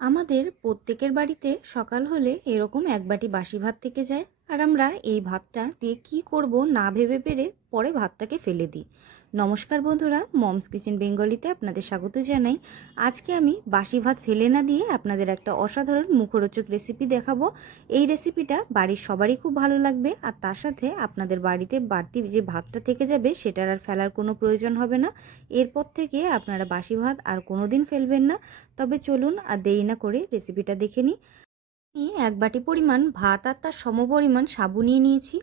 আমাদের প্রত্যেকের বাড়িতে সকাল হলে এরকম এক বাটি বাসি ভাত থেকে যায়। আর আমরা এই ভাতটা দিয়ে কি করব না ভেবে পেরে পরে ভাতটাকে ফেলে দিই। নমস্কার বন্ধুরা, মমস কিচেন বেঙ্গলিতে আপনাদের স্বাগত জানাই। আজকে আমি বাসি ভাত ফেলে না দিয়ে আপনাদের একটা অসাধারণ মুখরোচক রেসিপি দেখাবো। এই রেসিপিটা বাড়ির সবারই খুব ভালো লাগবে আর তার সাথে আপনাদের বাড়িতে বাড়তি যে ভাতটা থেকে যাবে সেটার আর ফেলার কোনো প্রয়োজন হবে না। এরপর থেকে আপনারা বাসি ভাত আর কোনো দিন ফেলবেন না। তবে চলুন আর দেরি না করে রেসিপিটা দেখে নিই। আমি এক বাটি পরিমাণ ভাত আর তার সমপরিমাণ সাবু নিয়ে নিয়েছি।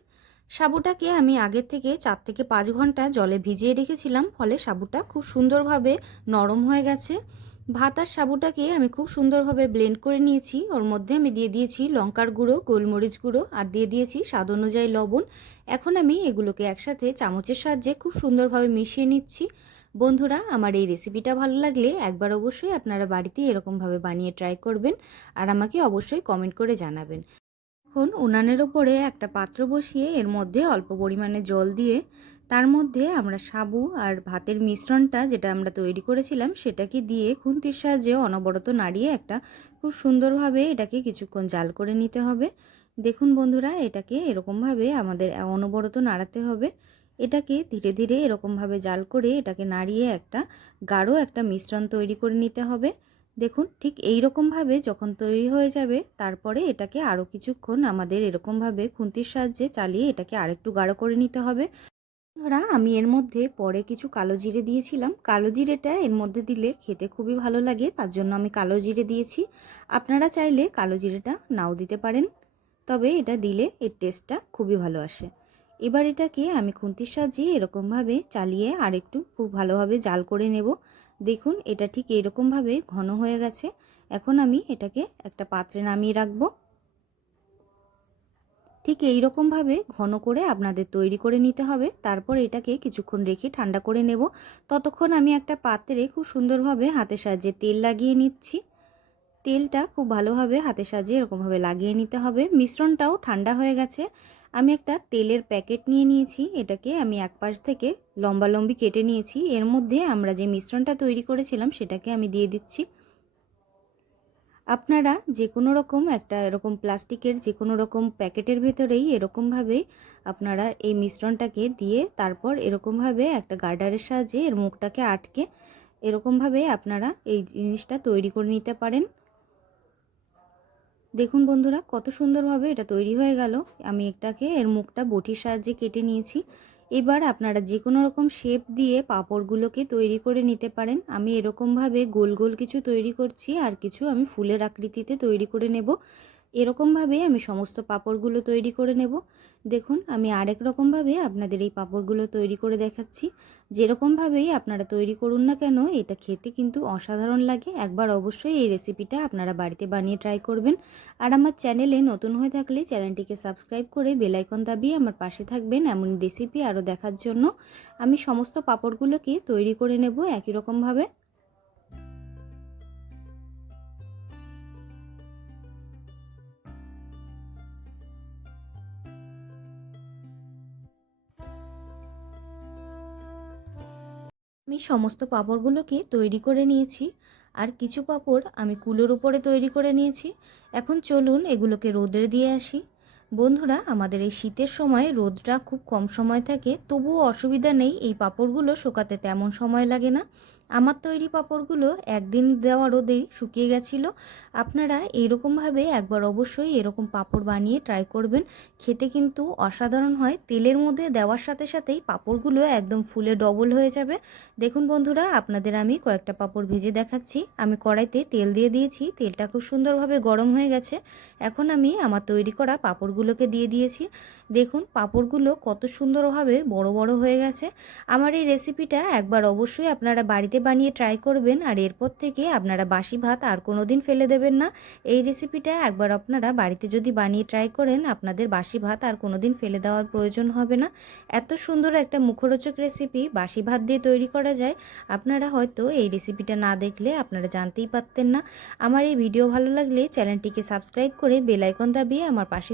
সাবুটাকে আমি আগের থেকে চার থেকে পাঁচ ঘণ্টা জলে ভিজিয়ে রেখেছিলাম, ফলে সাবুটা খুব সুন্দরভাবে নরম হয়ে গেছে। ভাত আর সাবুটাকে আমি খুব সুন্দরভাবে ব্লেন্ড করে নিয়েছি। ওর মধ্যে আমি দিয়ে দিয়েছি লঙ্কার গুঁড়ো, গোলমরিচ গুঁড়ো আর দিয়ে দিয়েছি স্বাদ অনুযায়ী লবণ। এখন আমি এগুলোকে একসাথে চামচের সাহায্যে খুব সুন্দরভাবে মিশিয়ে নিচ্ছি। বন্ধুরা, আমার এই রেসিপিটা ভালো লাগলে একবার অবশ্যই আপনারা বাড়িতে এরকমভাবে বানিয়ে ট্রাই করবেন আর আমাকে অবশ্যই কমেন্ট করে জানাবেন। এখন উনানের ওপরে একটা পাত্র বসিয়ে এর মধ্যে অল্প পরিমাণে জল দিয়ে তার মধ্যে আমরা সাবু আর ভাতের মিশ্রণটা যেটা আমরা তৈরি করেছিলাম সেটাকে দিয়ে খুন্তির সাহায্যে অনবরত নাড়িয়ে একটা খুব সুন্দরভাবে এটাকে কিছুক্ষণ জাল করে নিতে হবে। দেখুন বন্ধুরা, এটাকে এরকমভাবে আমাদের অনবরত নাড়াতে হবে। এটাকে ধীরে ধীরে এরকমভাবে জাল করে এটাকে নাড়িয়ে একটা গাঢ় একটা মিশ্রণ তৈরি করে নিতে হবে। দেখুন, ঠিক এই রকমভাবে যখন তৈরি হয়ে যাবে, তারপরে এটাকে আরও কিছুক্ষণ আমাদের এরকমভাবে খুন্তির সাহায্যে চালিয়ে এটাকে আরেকটু গাঢ় করে নিতে হবে। ধরা, আমি এর মধ্যে পরে কিছু কালো জিরে দিয়েছিলাম। কালো জিরেটা এর মধ্যে দিলে খেতে খুবই ভালো লাগে, তার জন্য আমি কালো জিরে দিয়েছি। আপনারা চাইলে কালো জিরেটা নাও দিতে পারেন, তবে এটা দিলে এর টেস্টটা খুবই ভালো আসে। এবার এটাকে আমি খুন্তির সাহায্যে এরকমভাবে চালিয়ে আরেকটু খুব ভালোভাবে জাল করে নেব। দেখুন, এটা ঠিক এরকমভাবে ঘন হয়ে গেছে। এখন আমি এটাকে একটা পাত্রে নামিয়ে রাখব। ঠিক এই রকমভাবে ঘন করে আপনাদের তৈরি করে নিতে হবে। তারপর এটাকে কিছুক্ষণ রেখে ঠান্ডা করে নেব। ততক্ষণ আমি একটা পাত্রে খুব সুন্দরভাবে হাতের সাহায্যে তেল লাগিয়ে নিচ্ছি। তেলটা খুব ভালোভাবে হাতের সাহায্যে এরকমভাবে লাগিয়ে নিতে হবে। মিশ্রণটাও ঠান্ডা হয়ে গেছে। আমি একটা তেলের প্যাকেট নিয়ে নিয়েছি, এটাকে আমি এক পাশ থেকে লম্বা লম্বি কেটে নিয়েছি, এর মধ্যে আমরা যে মিশ্রণটা তৈরি করেছিলাম সেটাকে আমি দিয়ে দিচ্ছি। আপনারা যে কোনো রকম একটা এরকম প্লাস্টিকের যে কোনো রকম প্যাকেটের ভেতরেই এরকমভাবে আপনারা এই মিশ্রণটাকে দিয়ে তারপর এরকমভাবে একটা গার্ডারের সাহায্যে এর মুখটাকে আটকে এরকমভাবে আপনারা এই জিনিসটা তৈরি করে নিতে পারেন। দেখুন বন্ধুরা, কত সুন্দরভাবে এটা তৈরি হয়ে গেল। আমি এটাকে এর মুখটা বটির সাহায্যে কেটে নিয়েছি। এবার আপনারা যে কোনো রকম শেপ দিয়ে পাঁপড়গুলোকে তৈরি করে নিতে পারেন। আমি এরকমভাবে গোল গোল কিছু তৈরি করছি, আর কিছু আমি ফুলের আকৃতিতে তৈরি করে নেব। এরকমভাবে আমি সমস্ত পাপড়গুলো তৈরি করে নেব। দেখুন, আমি আরেক রকমভাবে আপনাদের এই পাপড়গুলো তৈরি করে দেখাচ্ছি। যেরকমভাবেই আপনারা তৈরি করুন না কেন, এটা খেতে কিন্তু অসাধারণ লাগে। একবার অবশ্যই এই রেসিপিটা আপনারা বাড়িতে বানিয়ে ট্রাই করবেন। আর আমার চ্যানেলে নতুন হয়ে থাকলে চ্যানেলটিকে সাবস্ক্রাইব করে বেলাইকন দাবিয়ে আমার পাশে থাকবেন এমন রেসিপি আরও দেখার জন্য। আমি সমস্ত পাপড়গুলোকে তৈরি করে নেব একই রকমভাবে। আমি সমস্ত পাপড়গুলোকে তৈরি করে নিয়েছি, আর কিছু পাপড় আমি কুলোর উপরে তৈরি করে নিয়েছি। এখন চলুন এগুলোকে রোদে দিয়ে আসি। বন্ধুরা, আমাদের এই শীতের সময় রোদটা খুব কম সময় থাকে, তবুও অসুবিধা নেই। এই পাঁপড়গুলো শুকাতে তেমন সময় লাগে না। আমার তৈরি পাঁপড়গুলো একদিন দেওয়া রোদেই শুকিয়ে গেছিল। আপনারা এইরকমভাবে একবার অবশ্যই এরকম পাঁপড় বানিয়ে ট্রাই করবেন। খেতে কিন্তু অসাধারণ হয়। তেলের মধ্যে দেওয়ার সাথে সাথেই পাঁপড়গুলো একদম ফুলে ডবল হয়ে যাবে। দেখুন বন্ধুরা, আপনাদের আমি কয়েকটা পাঁপড় ভেজে দেখাচ্ছি। আমি কড়াইতে তেল দিয়ে দিয়েছি। তেলটা খুব সুন্দরভাবে গরম হয়ে গেছে। এখন আমি আমার তৈরি করা পাঁপড়গুলোকে দিয়ে দিয়েছি। দেখুন, পাঁপড়গুলো কত সুন্দরভাবে বড় বড় হয়ে গেছে। আমার এই রেসিপিটা একবার অবশ্যই আপনারা বাড়িতে বানিয়ে ট্রাই করবেন আর এরপর থেকে আপনারা বাসি ভাত আর কোনো দিন ফেলে দেবেন না। এই রেসিপিটা একবার আপনারা বাড়িতে যদি বানিয়ে ট্রাই করেন, আপনাদের বাসি ভাত আর কোনো দিন ফেলে দেওয়ার প্রয়োজন হবে না। এত সুন্দর একটা মুখরোচক রেসিপি বাসি ভাত দিয়ে তৈরি করা যায়। আপনারা হয়তো এই রেসিপিটা না দেখলে আপনারা জানতেই পারতেন না। আমার এই ভিডিও ভালো লাগলে চ্যানেলটিকে সাবস্ক্রাইব করে বেলাইকন দাবিয়ে আমার পাশে